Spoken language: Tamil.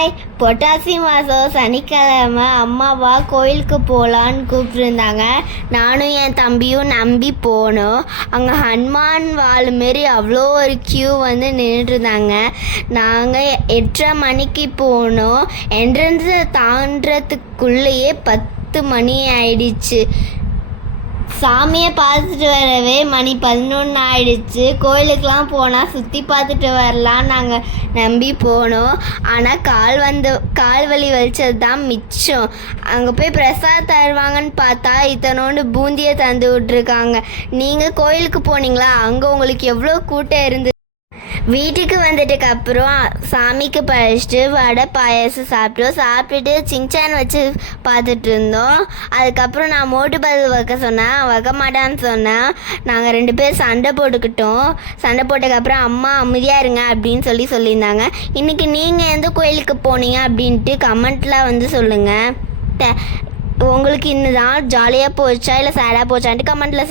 ஹாய் பொட்டாசி மாதம் சனிக்கிழமை அம்மாவா கோயிலுக்கு போகலான்னு கூப்பிட்டுருந்தாங்க. நானும் என் தம்பியும் நம்பி போனோம். அங்கே ஹனுமான் வாழ் மாரி அவ்வளோ ஒரு க்யூ வந்து நின்றுட்டுருந்தாங்க நாங்கள் எட்டரை மணிக்கு போனோம். என்ட்ரன்ஸை தாண்டதுக்குள்ளேயே பத்து மணி ஆயிடுச்சு. சாமியை பார்த்துட்டு வரவே மணி பதினொன்று ஆயிடுச்சு. கோயிலுக்கெலாம் போனால் சுற்றி பார்த்துட்டு வரலாம் நாங்கள் நம்பி போனோம். ஆனால் கால் வந்து கால் வலி வலிச்சது தான் மிச்சம். அங்கே போய் பிரசாத் தருவாங்கன்னு பார்த்தா இத்தனோண்டு பூந்தியை தந்து விட்ருக்காங்க நீங்கள் கோயிலுக்கு போனீங்களா? அங்கே உங்களுக்கு எவ்வளோ கூட்டம் இருந்து வீட்டுக்கு வந்ததுக்கு அப்புறம் சாமிக்கு பழிச்சிட்டு வடை பாயாசம் சாப்பிட்டோம் சாப்பிட்டுட்டு சிங்சான் வச்சு பார்த்துட்டு இருந்தோம் அதுக்கப்புறம் நான் மோட்டு பதில் வைக்க சொன்னேன் வைக்க மாட்டான்னு சொன்னேன். நாங்கள் ரெண்டு பேரும் சண்டை போட்டுக்கிட்டோம். சண்டை போட்டதுக்கப்புறம் அம்மா அமைதியாக இருங்க அப்படின்னு சொல்லி சொல்லியிருந்தாங்க. இன்றைக்கி நீங்கள் எந்த கோயிலுக்கு போனீங்க அப்படின்ட்டு கமெண்ட்டில் வந்து சொல்லுங்கள் உங்களுக்கு இந்த நாள் ஜாலியாக போச்சா இல்லை சேடாக போச்சான்ட்டு கமெண்ட்டில் சொல்லுங்கள்